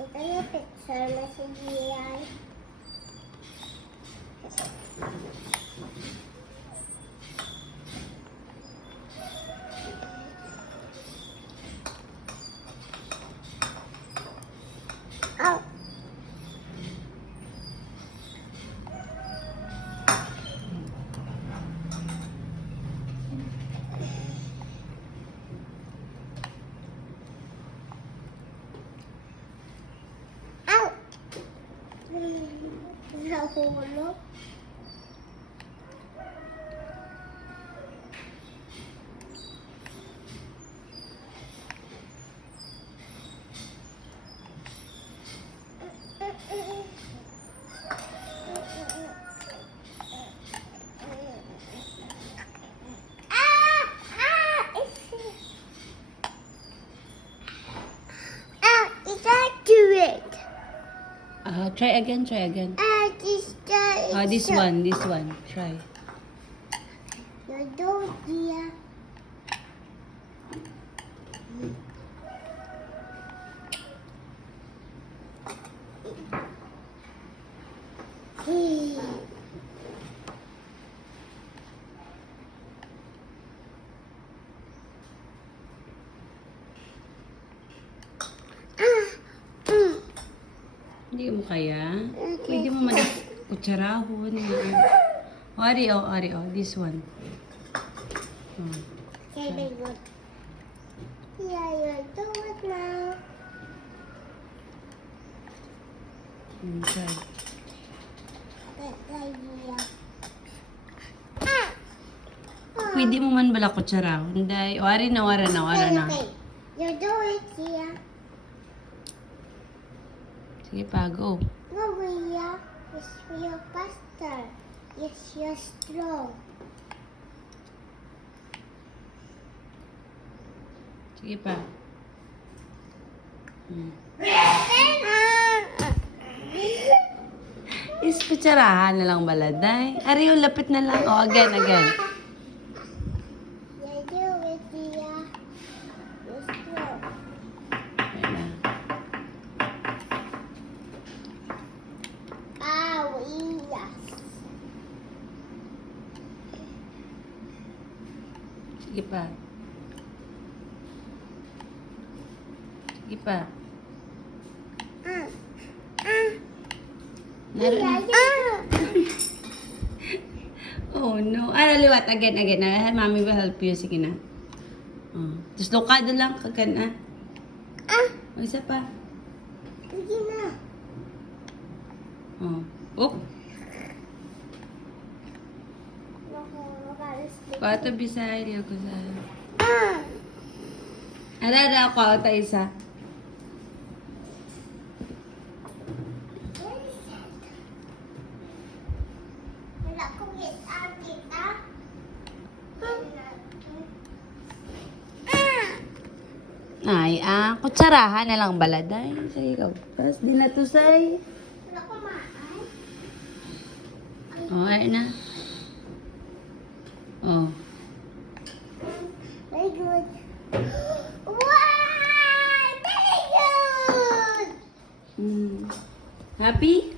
Ito na picture na si Gian. Oh. Nahulog. Try again, try again. This one. Try. Hindi mo kaya? Pwede mo kutsarahon. Ari, this one. Okay, very good. Yeah, you do it now. Try. Good idea. Pwede mo man bala kutsarahon. Hindi. Ari na. Okay. You do it, yeah. Sige pa, go. No, Ria. Yes, you're faster. Yes, you're strong. Sige pa. Is kutsarahan na lang baladay. Ari, lapit na lang. Again. You do it, Ria. You're strong. Ayan na. Yes. Sige pa. Sige pa. Oh no. Liwat. Again. Mommy will help you. Sige na. Tapos lokado lang. Kagan na. Isa pa. Sige na. Oh. Kata Bisay. Di ako sa... Ada ako. Ata isa. Wala kong kita. Ay, kutsarahan na lang baladay. Sige ka. Tapos di na to say. Wala ko maan. Ay na. Very good. Wow! Very good! Happy?